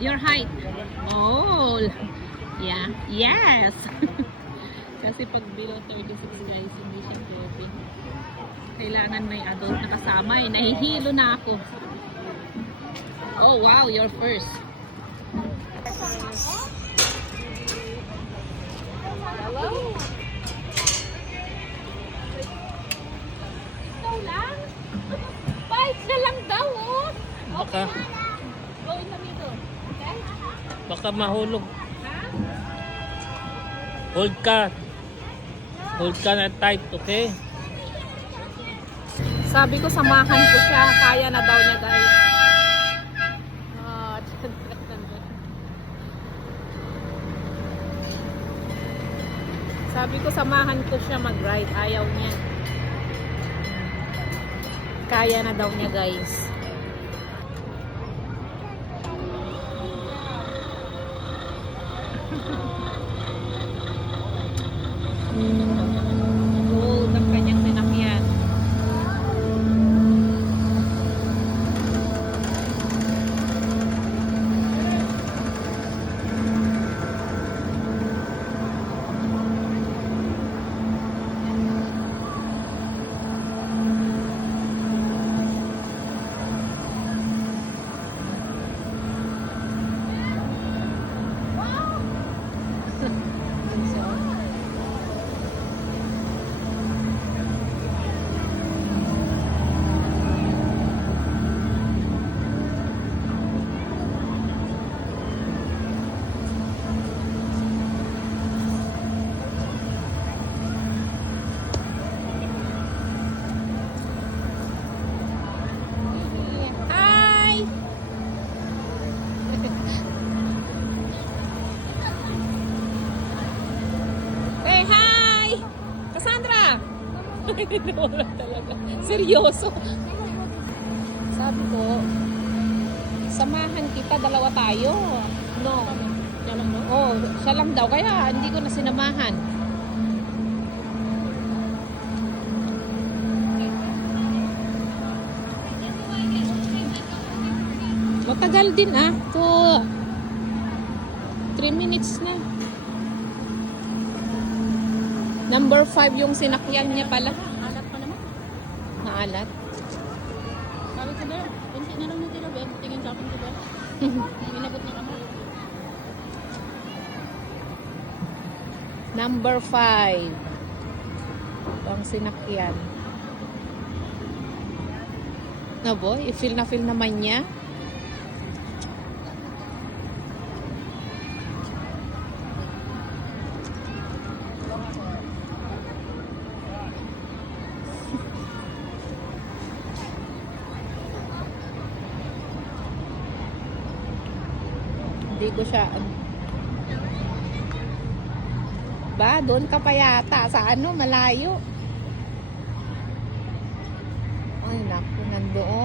Your height. Oh, yeah. Yes. Kasi pag below 36 guys, hindi siya pwede. Kailangan may adult na kasama eh. Nahihilo na ako. Oh wow, you're first. Hello? Ikaw lang? 5 na lang daw oh. Baka, Go in the middle. Okay? baka mahulog. Ha? Hold ka. Hold ka na tight, okay? Sabi ko samahan ko siya. Kaya na daw niya guys. Sabi ko samahan ko siya mag-ride. Ayaw niya. Kaya na daw niya guys. Gold ang kanyang sinakyan. Hi! Hey, hi! Cassandra! Wala talaga. Seryoso. Sabi ko, samahan kita, dalawa tayo. No. Siya lang, no? Oh, siya lang daw. Kaya hindi ko na sinamahan. Matagal din ah. To 3 minutes na. Number 5 yung sinakyan niya pala. Alat pa naman. Naalat. Sabi ko ba, kunti na lang natira ba? Tingin sa akin ko ba? Inabot na kami. Number 5. Ang sinakyan. No boy, i-feel na feel naman niya. Hindi ko siya ba, doon ka pa yata sa ano, malayo. Ay naku, nandoon.